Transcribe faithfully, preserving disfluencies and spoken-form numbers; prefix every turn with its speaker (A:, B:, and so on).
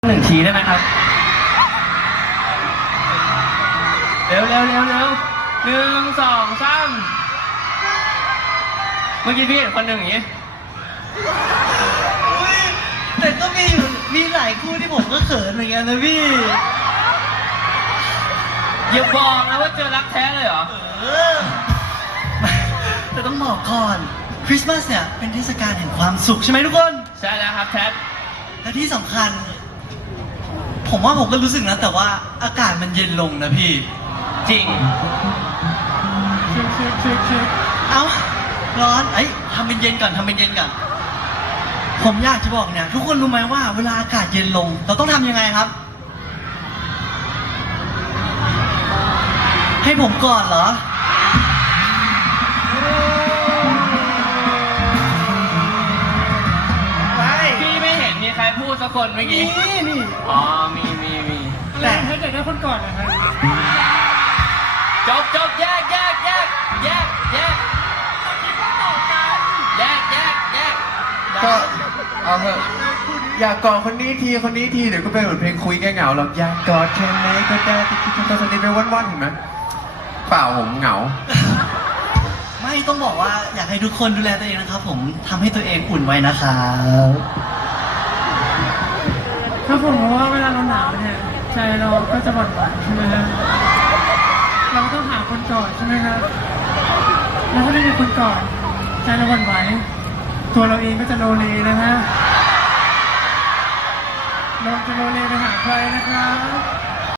A: หนึ่งทีได้ไหมครับเร็วเร็วเร็วเร็วหนึ่งสองสามเมื่อกี้พี่เห็นคนหนึ่งอย่างนี้
B: แต่ก็มีอยู่มีหลายคู่ที่ผมก็เขินเหมือนกันนะพี่
A: อย่าบอกนะว่าเจอรักแท้เลยเหรอ
B: เออแต่ต้องบอกก่อนคริสต์มาสเนี่ยเป็นเทศกาลแห่งความสุขใช่ไหมทุกคน
A: ใช่แล้วครับแท็บ
B: และที่สำคัญผมว่าผมก็รู้สึกนะแต่ว่าอากาศมันเย็นลงนะพี่
A: จริง
B: เช็คเช็คเช็คเช็คเอ้าร้อนไอ้ทำเป็นเย็นก่อนทำเป็นเย็นก่อนผมอยากจะบอกเนี่ยทุกคนรู้ไหมว่าเวลาอากาศเย็นลงเราต้องทำยังไงครับให้ผมก่อนเหรอ
A: พี่ไม่เห็นมีใครพูดสักคนเมื่อกี้
B: นี่นี่
A: อ๋อมีมีมี
B: แต่ถ้าเกิดได้คนก่อนนะครับ
A: จบจบแยกแยกแยกแยกแยกแยกแยกแยก
C: ก็เอาเถอะอยากกอดคนนี้ทีคนนี้ทีเดี๋ยวก็เป็นเหมือนเพลงคุยแก้เหงาหรอกอยากกอดแค่ไหนก็ได้ที่คิดถึงคนนี้ไปวันๆเห็นไหมเปล่าผมเหงา
B: ไม่ต้องบอกว่าอยากให้ทุกคนดูแลตัวเองนะครับผมทำให้ตัวเองอุ่นไว้นะครับ
D: ครับผมเพราะว่าเวลาเราหนาวเนี่ยใจเราก็จะหวั่นไหวใช่ไหมครับเราต้องหาคนกอดใช่ไหมครับแล้วถ้าไม่มีคนกอดใจเราหวั่นไหวตัวเราเองก็จะโลเลนะฮะเราจะโลเลไปหาใครนะครับ